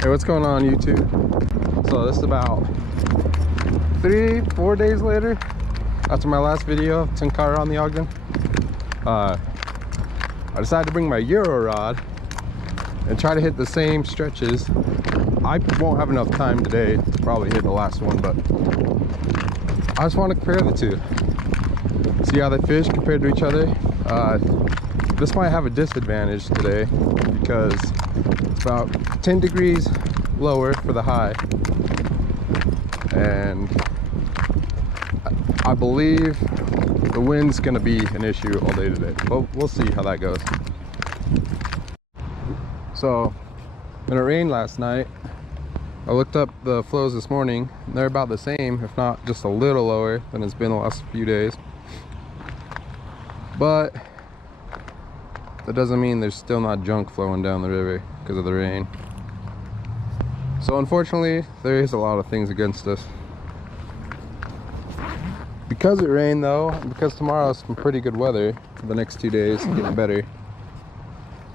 Hey, what's going on YouTube? So this is about 3-4 days later after my last video of tenkara on the Ogden. I decided to bring my Euro rod and try to hit the same stretches. I won't have enough time today to probably hit the last one, but I just want to compare the two, see how they fish compared to each other. This might have a disadvantage today because it's about 10 degrees lower for the high, and I believe the wind's going to be an issue all day today, but we'll see how that goes. So when it rained last night, I looked up the flows this morning, and they're about the same, if not just a little lower than it's been the last few days. But that doesn't mean there's still not junk flowing down the river because of the rain. So unfortunately, there is a lot of things against us. Because it rained though, and because tomorrow's some pretty good weather for the next 2 days, getting better,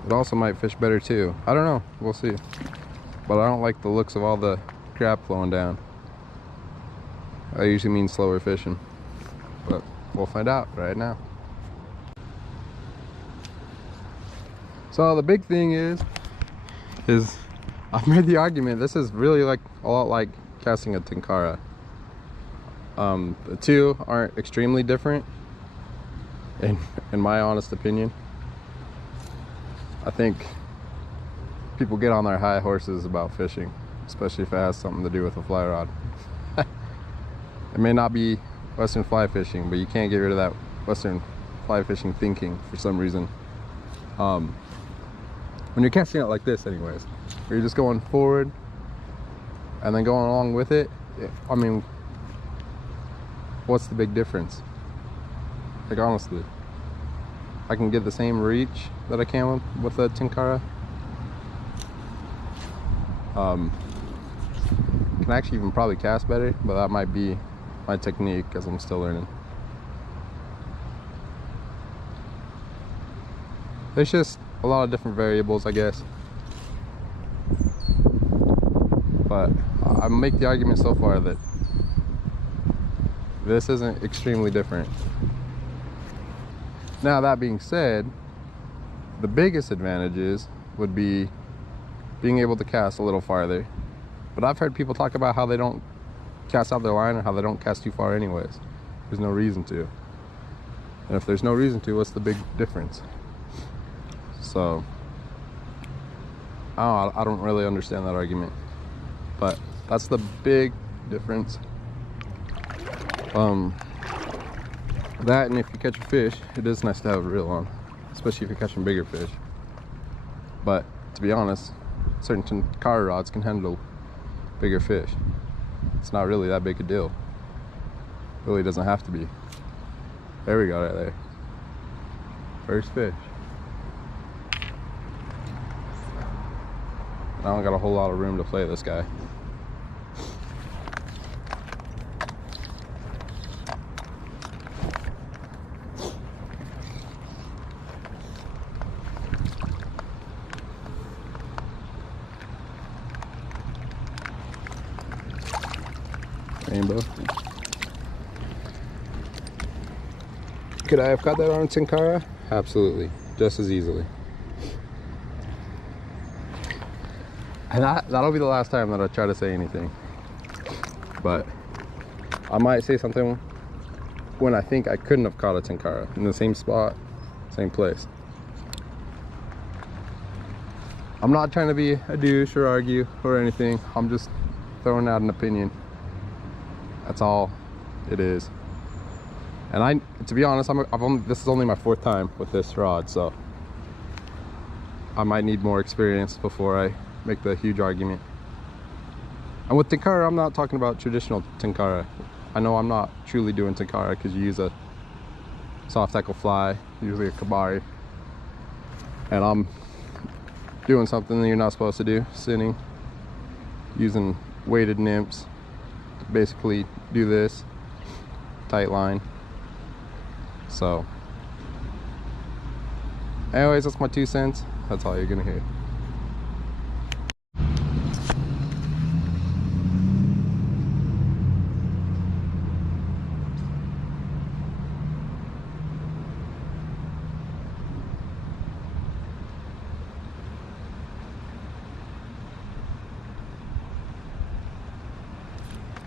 it also might fish better too. I don't know, we'll see. But I don't like the looks of all the crap flowing down. That usually means slower fishing, but we'll find out right now. So the big thing is I've made the argument, this is really like a lot like casting a tenkara. The two aren't extremely different in my honest opinion. I think people get on their high horses about fishing, especially if it has something to do with a fly rod. It may not be Western fly fishing, but you can't get rid of that Western fly fishing thinking for some reason. When you're casting it like this anyways, where you're just going forward and then going along with it, I mean, what's the big difference? Like honestly, I can get the same reach that I can with a tenkara. Can actually even probably cast better, but that might be my technique as I'm still learning. There's just a lot of different variables, I guess, but I make the argument so far that this isn't extremely different. Now that being said, the biggest advantages would be being able to cast a little farther, but I've heard people talk about how they don't cast out their line or how they don't cast too far anyways. There's no reason to, and if there's no reason to, what's the big difference? So I don't really understand that argument, but that's the big difference. That, and if you catch a fish, it is nice to have a reel on, especially if you're catching bigger fish. But to be honest, certain tenkara rods can handle bigger fish. It's not really that big a deal. It really doesn't have to be. There we go, right there. First fish. I don't got a whole lot of room to play this guy. Rainbow. Could I have caught that on tenkara? Absolutely, just as easily. And that'll be the last time that I try to say anything. But I might say something when I think I couldn't have caught a tenkara in the same spot, same place. I'm not trying to be a douche or argue or anything. I'm just throwing out an opinion. That's all it is. And to be honest, this is only my 4th time with this rod, so I might need more experience before I make the huge argument. And with tenkara, I'm not talking about traditional tenkara. I know I'm not truly doing tenkara because you use a soft tackle fly, usually a kabari, and I'm doing something that you're not supposed to do, sinning, using weighted nymphs to basically do this tight line. So anyways, that's my 2 cents. That's all you're gonna hear.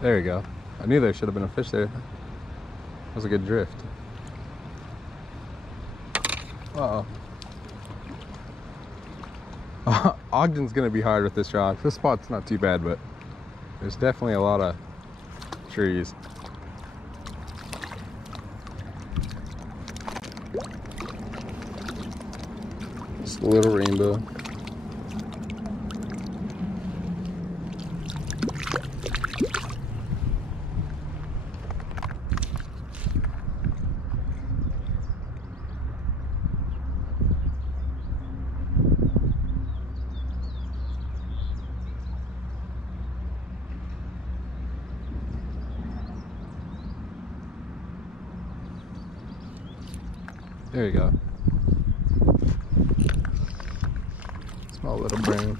There you go. I knew there should have been a fish there. That was a good drift. Uh-oh. Ogden's gonna be hard with this rod. This spot's not too bad, but there's definitely a lot of trees. Just a little rainbow. There you go. Small little brown.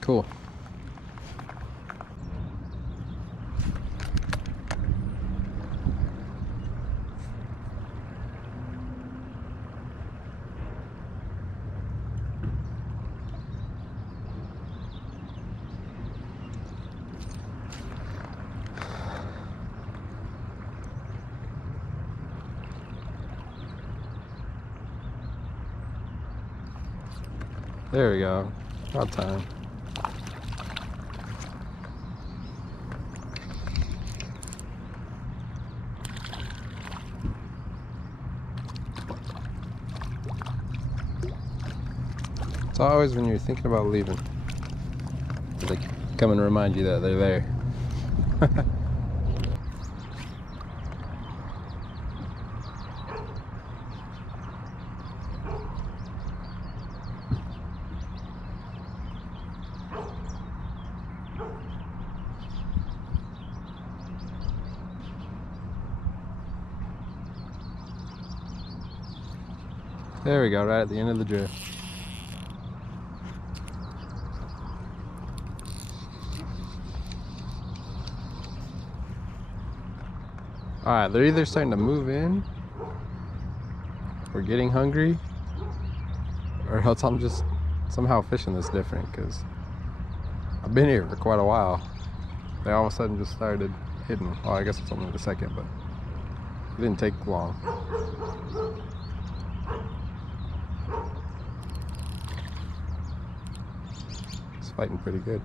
Cool. There we go. About time. It's always when you're thinking about leaving, they come and remind you that they're there. There we go, right at the end of the drift. Alright, they're either starting to move in, or getting hungry, or else I'm just somehow fishing this different, because I've been here for quite a while. They all of a sudden just started hitting. Well, I guess it's only the second, but it didn't take long. It's fighting pretty good.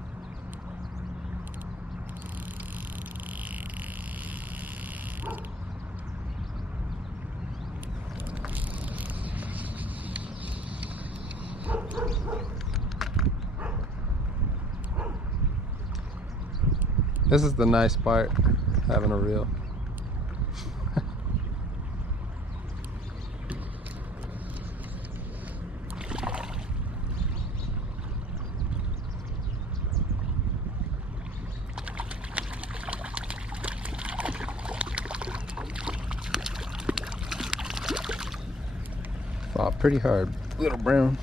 This is the nice part, having a reel. Fought pretty hard, little brown.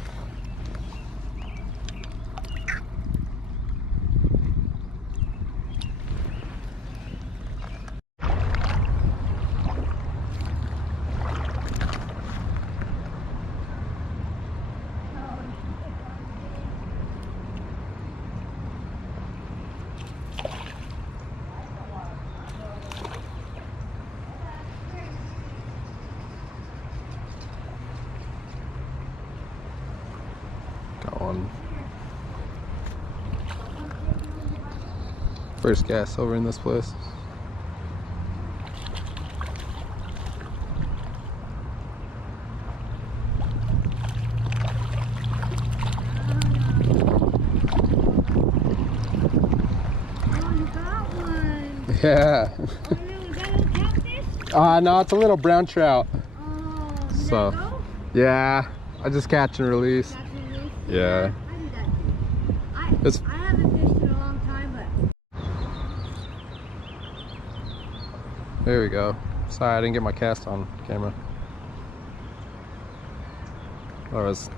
First cast over in this place. Yeah. Oh, no, is that a catfish? No, it's a little brown trout. Oh, So, yeah, I just catch and release. catch and release? Yeah. I do that too. I haven't fished in a long time, but There we go. Sorry, I didn't get my cast on camera. I was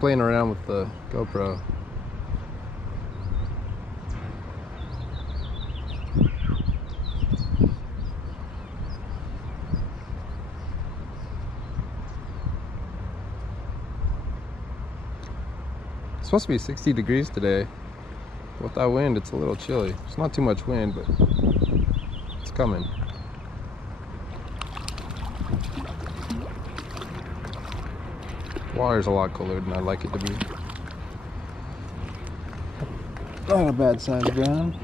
playing around with the GoPro. supposed to be 60 degrees today. With that wind, it's a little chilly. It's not too much wind, but it's coming. Water's a lot cooler than I'd like it to be. Not a bad size ground.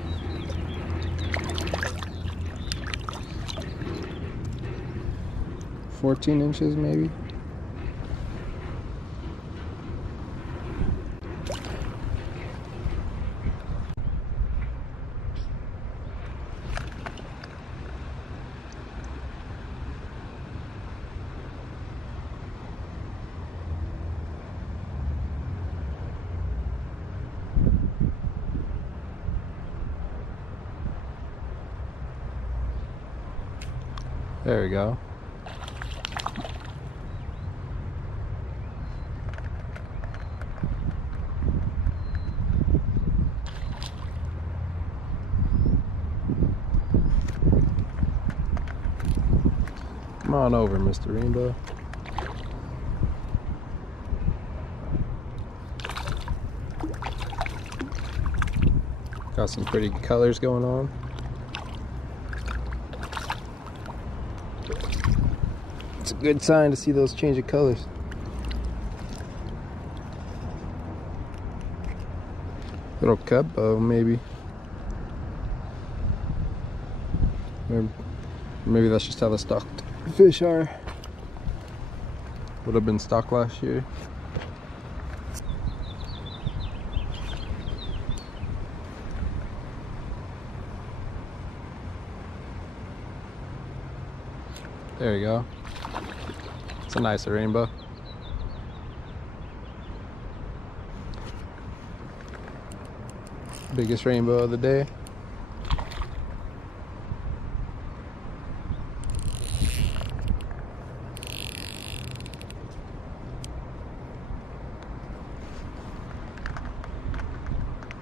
"14 inches maybe." There we go. Come on over, Mr. Rainbow. Got some pretty colors going on. It's a good sign to see those change of colors. Little cub bow, maybe. Maybe that's just how the stocked fish are. Would have been stocked last year. There you go. It's a nice rainbow. Biggest rainbow of the day.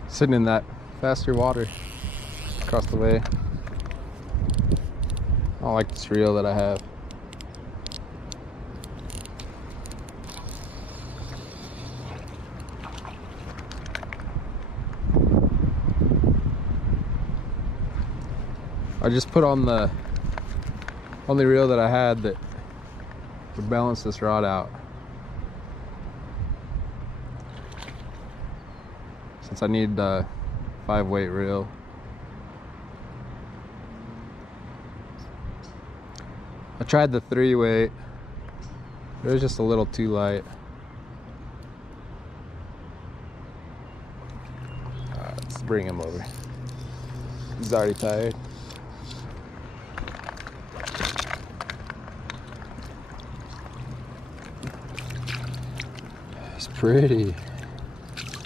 Sitting in that faster water across the way. I don't like this reel that I have. I just put on the only reel that I had that would balance this rod out, since I need a 5-weight reel. I tried the 3-weight. It was just a little too light. Let's bring him over. He's already tired. He's pretty.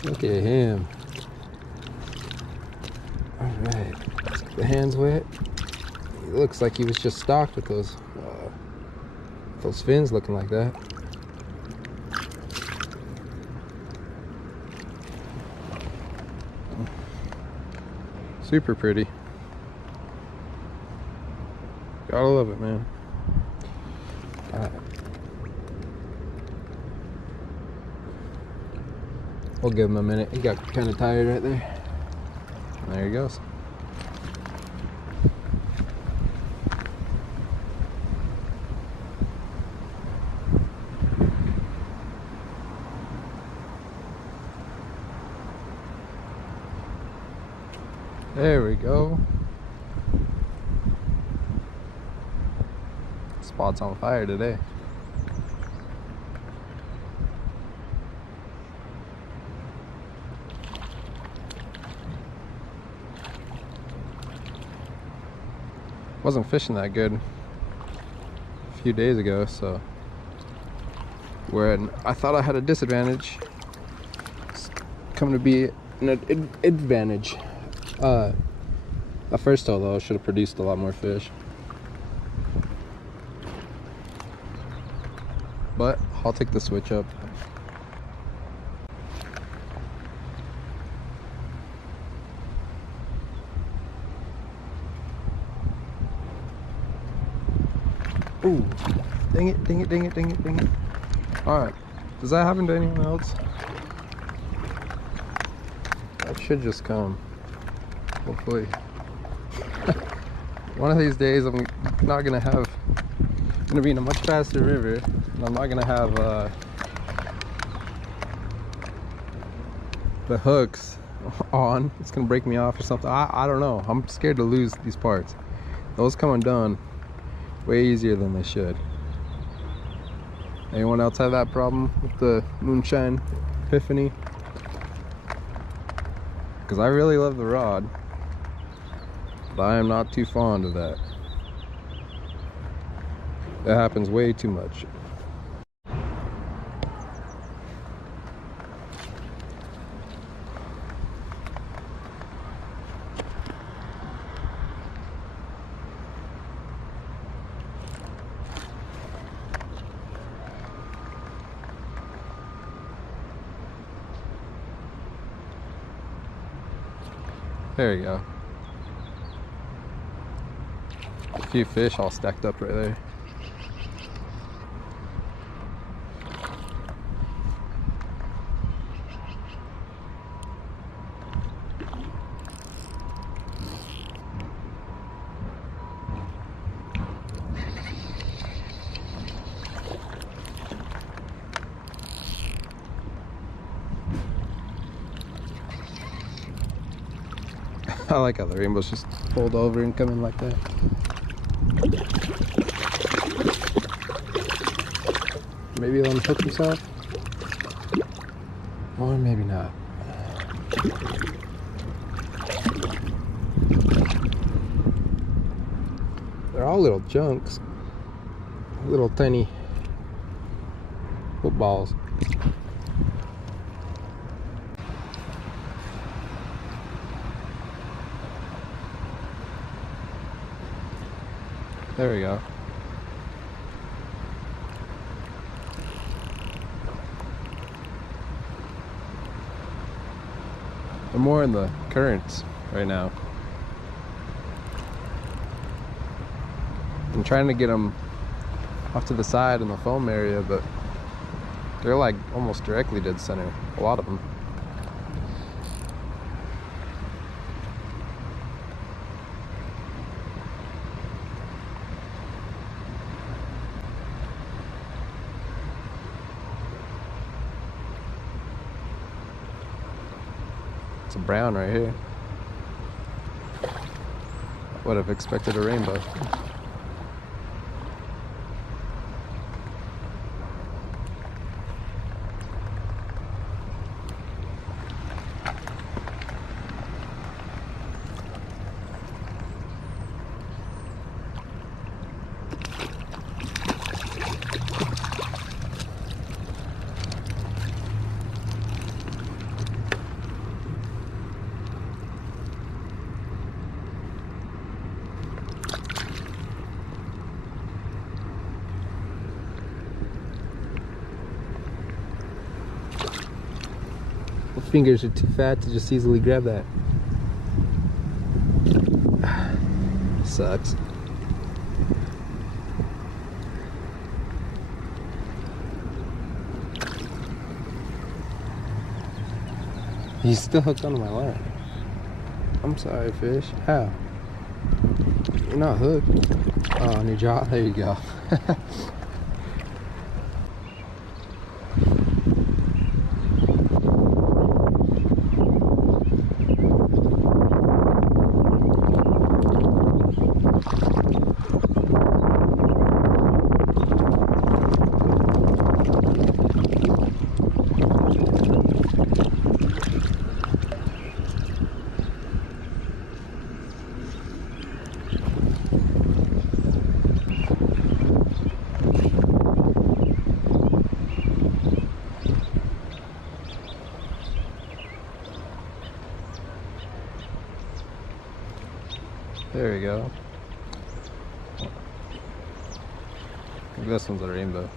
Look at him. Alright. The hand's wet. He looks like he was just stocked with those fins looking like that. Super pretty. Gotta love it, man. Alright. We'll give him a minute. He got kind of tired right there. There he goes. There we go. Spot's on fire today. Wasn't fishing that good a few days ago, so I thought I had a disadvantage. It's coming to be an advantage. At first though, I should have produced a lot more fish. But I'll take the switch up. Ooh, dang it, dang it, dang it, dang it, dang it. Alright, does that happen to anyone else? should just come. Hopefully. One of these days I'm not gonna have, gonna be in a much faster river, and I'm not gonna have the hooks on. It's gonna break me off or something. I don't know. I'm scared to lose these parts. Those come undone way easier than they should. Anyone else have that problem with the moonshine epiphany? Because I really love the rod, but I am not too fond of that. That happens way too much. There you go. A few fish all stacked up right there. I like how the rainbow's just pulled over and coming like that. Maybe let him hook himself, or maybe not. They're all little junks, little tiny footballs. There we go. They're more in the currents right now. I'm trying to get them off to the side in the foam area, but they're like almost directly dead center, a lot of them. It's a brown right here. Would have expected a rainbow. Fingers are too fat to just easily grab that. Sucks. He's still hooked onto my line. I'm sorry, fish. How? You're not hooked. Oh, on your jaw? There you go. There we go. I think this one's a rainbow.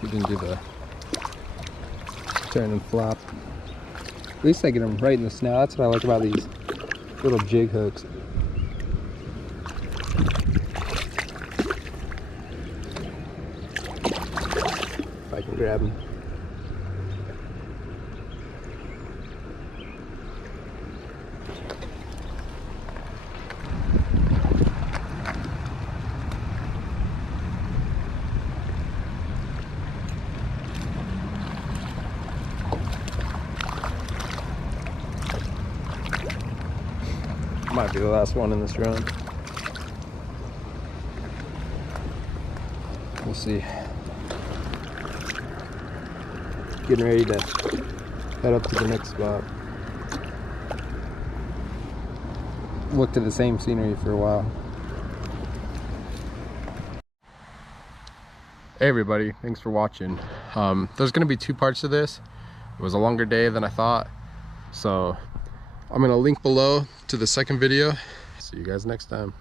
He didn't do the turn and flop. At least I get them right in the snout. That's what I like about these little jig hooks. If I can grab them. Might be the last one in this run. We'll see. Getting ready to head up to the next spot. Looked at the same scenery for a while. Hey everybody, thanks for watching. There's gonna be two parts to this. It was a longer day than I thought, so I'm gonna link below to the second video. See you guys next time.